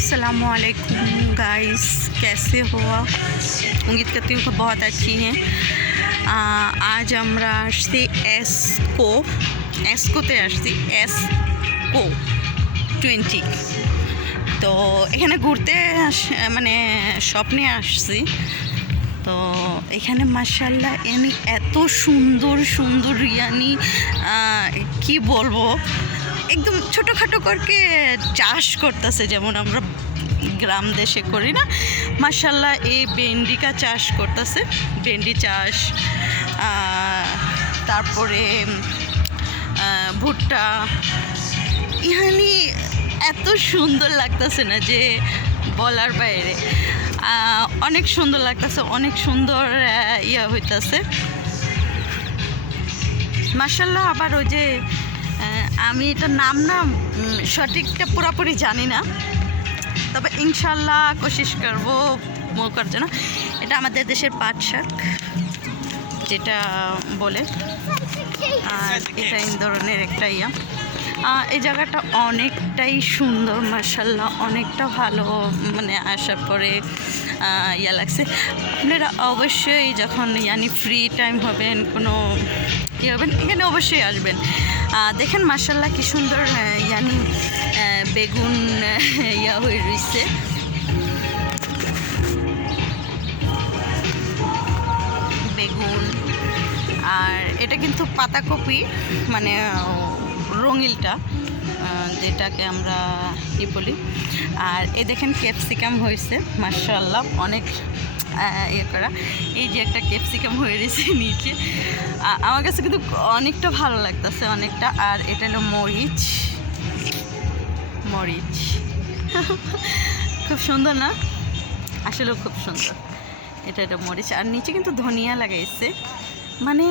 अस्सलामुअलैकुम गाइस, कैसे हो आप? उम्मीद करती हूँ कि बहुत अच्छी हैं। आज আমরা আসছি এসকোতে আসছি এসকো 20। তো এখানে ঘুরতে মানে স্বপ্নে আসছি। তো এখানে মাশাআল্লাহ এত সুন্দর সুন্দর কি বলবো, একদম ছোটোখাটো করকে চাষ করতেছে, যেমন আমরা গ্রাম দেশে করি না। মাশাআল্লাহ এই ভেন্ডিকা চাষ করতেছে, ভেন্ডি চাষ, তারপরে ভুট্টা। ইহানি এত সুন্দর লাগতেছে না যে বলার বাইরে, অনেক সুন্দর লাগতেছে, অনেক সুন্দর হইতেছে মাশাআল্লাহ। আবার ওই যে আমি এটার নাম সঠিকটা পুরোপুরি জানি না, তবে ইনশাল্লাহ কোশিশ করবো করার জন্য। এটা আমাদের দেশের পাট শাক যেটা বলে, আর এটা এই ধরনের একটা এই জায়গাটা অনেকটাই সুন্দর মাশাআল্লাহ, অনেকটা ভালো। মানে আসার পরে লাগছে। আপনারা অবশ্যই যখন ফ্রি টাইম হবেন, কোনো হবেন, এখানে অবশ্যই আসবেন। দেখেন মাশাআল্লাহ কি সুন্দর বেগুন হয়ে রয়েছে। বেগুন, আর এটা কিন্তু পাতাকপি, মানে রঙিলটা যেটাকে আমরা কি বলি। আর দেখেন ক্যাপসিকাম হয়েছে মাশাআল্লাহ, অনেক করা। এই যে একটা ক্যাপসিকাম হয়ে রয়েছে নিচে, আমার কাছে কিন্তু অনেকটা ভালো লাগতেছে, অনেকটা। আর এটা হলো মরিচ খুব সুন্দর না? আসলেও খুব সুন্দর। এটা মরিচ, আর নিচে কিন্তু ধনিয়া লাগাইছে, মানে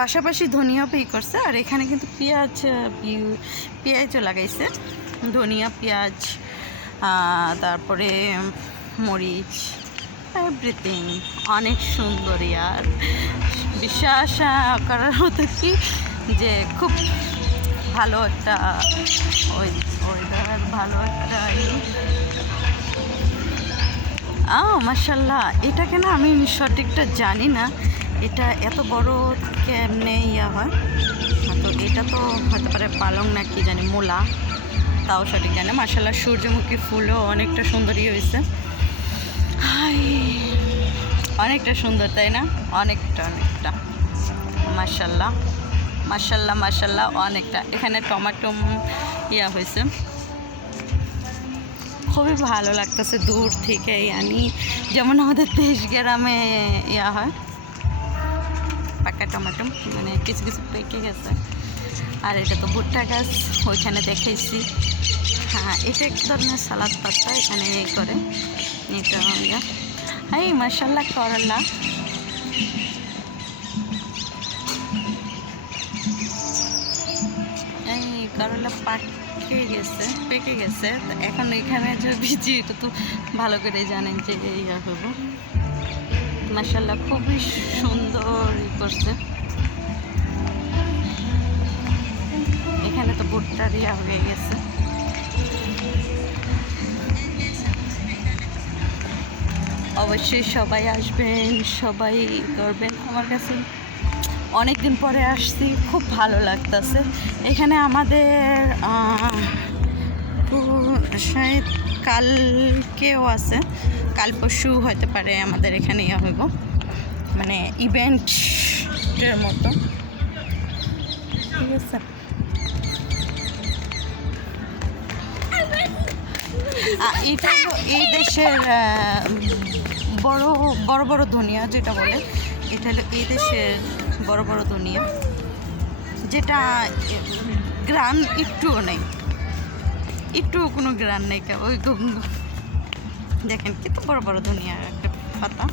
পাশাপাশি ধনিয়া করছে। আর এখানে কিন্তু পেঁয়াজও লাগাইছে, ধনিয়া, পেঁয়াজ, তারপরে মরিচ, এভরিথিং অনেক সুন্দর। আর বিশ্বাস করার মতো কি যে খুব ভালো একটা ওয়েদার, ভালো একটা মাশাআল্লাহ। এটাকে না আমি সঠিকটা জানি না, এটা এত বড় কেমনে হয়। তো এটা তো হতে পারে পালং না কি জানি, মূলা, তাও সঠিক জানি। মাশাআল্লাহ সূর্যমুখী ফুলও অনেকটা সুন্দরই হয়েছে, অনেকটা সুন্দর, তাই না? অনেকটা মাশাআল্লাহ অনেকটা। এখানে টমেটো হয়েছে, খুবই ভালো লাগতেছে দূর থেকে। যেমন আমাদের দেশ গ্রামে হয় পাকা টমেটো, মানে কিছু কিছু পেকে গেছে। আর এটা তো ভুট্টা গাছ, ওইখানে দেখেছি। হ্যাঁ, এটা এক ধরনের সালাদ পাতা, এখানে করে এটা মাশাআল্লাহ। করলা, করলা পেকে গেছে। এখন এখানে যে ভিজি, এটা তো ভালো করে জানেন যে হবো। মাশাআল্লাহ খুবই সুন্দর করছে। এখানে তো ভুট্টার হয়ে গেছে। অবশ্যই সবাই আসবেন, সবাই করবেন। আমার কাছে অনেক দিন পরে আসছি, খুব ভালো লাগতেছে। এখানে আমাদের শায়দ কালকেও আছে, কাল পরশু হতে পারে আমাদের এখানে হইব, মানে ইভেন্টের মতো, ঠিক আছে। এটা হলো এই দেশের বড় বড় ধনিয়া যেটা বলে, এটা হলো এই দেশের বড় ধনিয়া, যেটা গ্রান একটুও নেই, একটুও কোনো গ্রান নেই। ওই দেখেন কত বড় ধনিয়া একটা পাতা,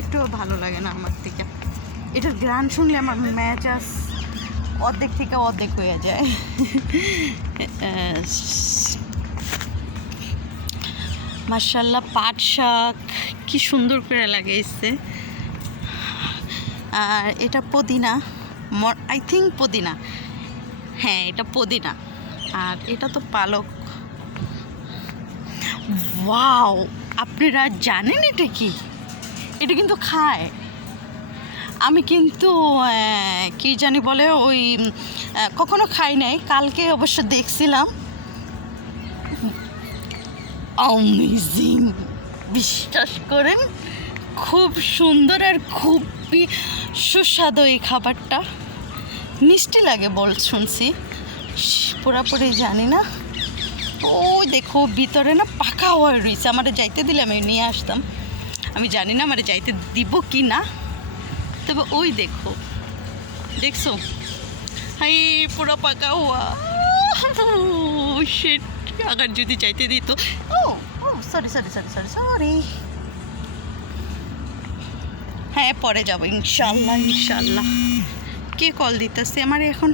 একটুও ভালো লাগে না আমার থেকে। এটার গ্রান শুনলে আমার মেজাজ অর্ধেক থেকে অর্ধেক হয়ে যায়। মাশাআল্লাহ পাট শাক কি সুন্দর করে লাগাইছে। আর এটা পুদিনা, আই থিঙ্ক পুদিনা, হ্যাঁ এটা পুদিনা। আর এটা তো পালক, ওয়াও, আপনারা জানেন এটা কি? এটা কিন্তু খায়। আমি কিন্তু কি জানি বলে ওই কখনো খাই নাই, কালকে অবশ্য দেখছিলাম। অ্যামেজিং, বিশ্বাস করেন খুব সুন্দর আর খুবই সুস্বাদু এই খাবারটা। মিষ্টি লাগে বল শুনছি, পুরোপুরি জানি না। ওই দেখো ভিতরে না পাকা হয়ে রয়েছে, আমার যাইতে দিলে আমি নিয়ে আসতাম। আমি জানি না আমার যাইতে দিব কি না, তবে ওই দেখো, দেখছো হাই পুরো পাকা হওয়া। শিট, আগার যদি চাইতে দিত। ও ও sorry sorry sorry sorry sorry. হ্যাঁ পরে যাবো ইনশাল্লাহ ইনশাল্লাহ। কে কল দিতেছে আমার এখন?